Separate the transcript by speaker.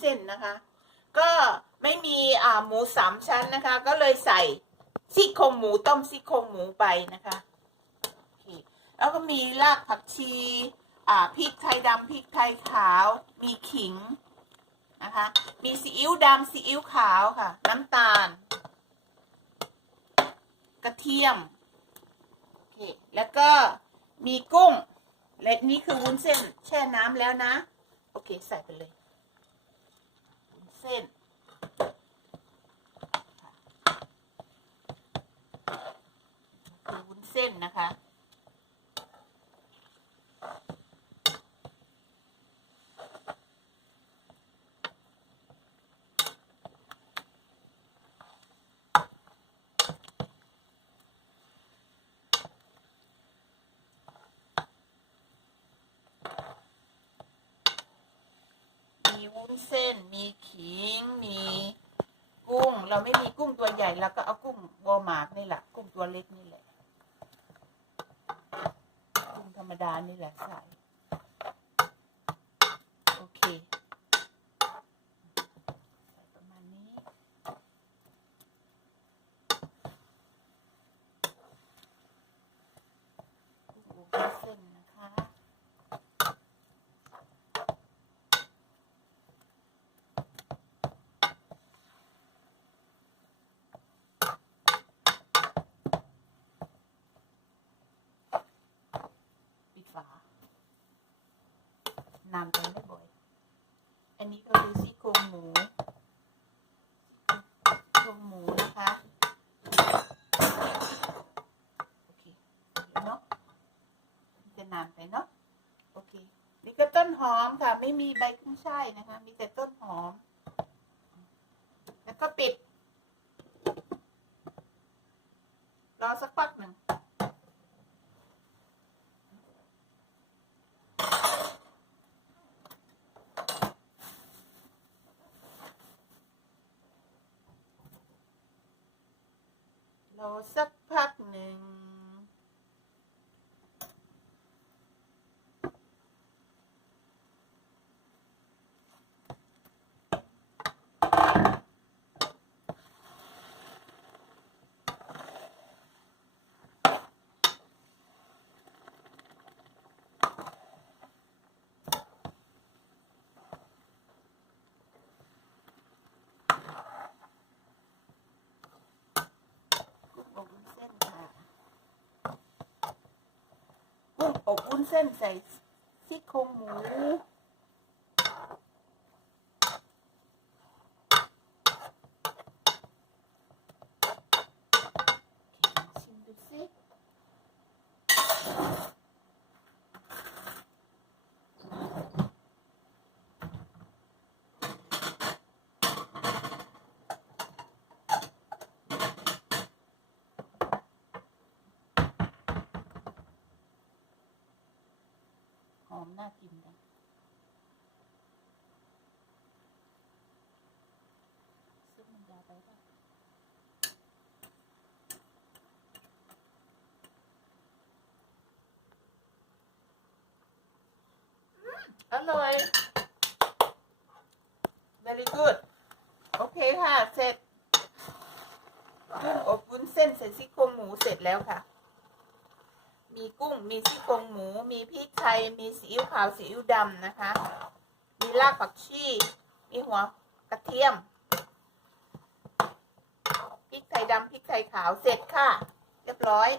Speaker 1: เส้นนะคะ ก็ไม่มีอ่าหมูสามชั้นนะคะ ก็เลยใส่ซี่โครงหมูต้มซี่โครงหมูไปนะคะโอเคแล้วก็มีรากผักชีอ่าพริกไทยดำพริกไทยขาว มีขิงนะคะ มีซีอิ๊วดำซีอิ๊วขาวค่ะ น้ำตาล กระเทียมโอเคแล้วก็มีกุ้ง และนี่คือวุ้นเส้นแช่น้ำแล้วนะ โอเค ใส่ไปเลย เส้นคือวุ้นเส้นนะคะ มี วุ้นเส้น มีขิง มีกุ้ง เราไม่มีกุ้งตัวใหญ่เราก็เอากุ้งวอลมาร์กนี่แหละกุ้งตัวเล็กนี่แหละกุ้งธรรมดานี่แหละใส่โอเค ใส่ประมาณนี้ กุ้งอบวุ้นเส้นนะคะ ปิดฝา นานไปไม่บ่อย อันนี้ก็คือซี่โครงหมูโครงหมูนะคะโอเคเนาะจะนานไปเนาะโอเคนี่ก็ต้นหอมค่ะ ไม่มีใบขึ้นช่ายนะคะ มีแต่ต้นหอม แล้วก็ปิด รอสักพักหนึ่ง รอสักพักหนึ่ง Thank you งอบวุ้นเส้นค่ะ กุ้ง อบวุ้นเส้นใส่ซี่โครงหมูดูสิห อมน่ากินจังซุปมันยาวไปป่ะอร่อย very good โอเคค่ะ เสร็จกุ้งอบวุ้นเส้นใส่ซี่โครงหมูเสร็จแล้วค่ะ มีกุ้ง มีซี่โครงหมู มีพริกไทย มีซีอิ๊วขาวซีอิ๊วดำนะคะ มีรากผักชีมีหัวกระเทียม พริกไทยดำพริกไทยขาว เสร็จค่ะ เรียบร้อย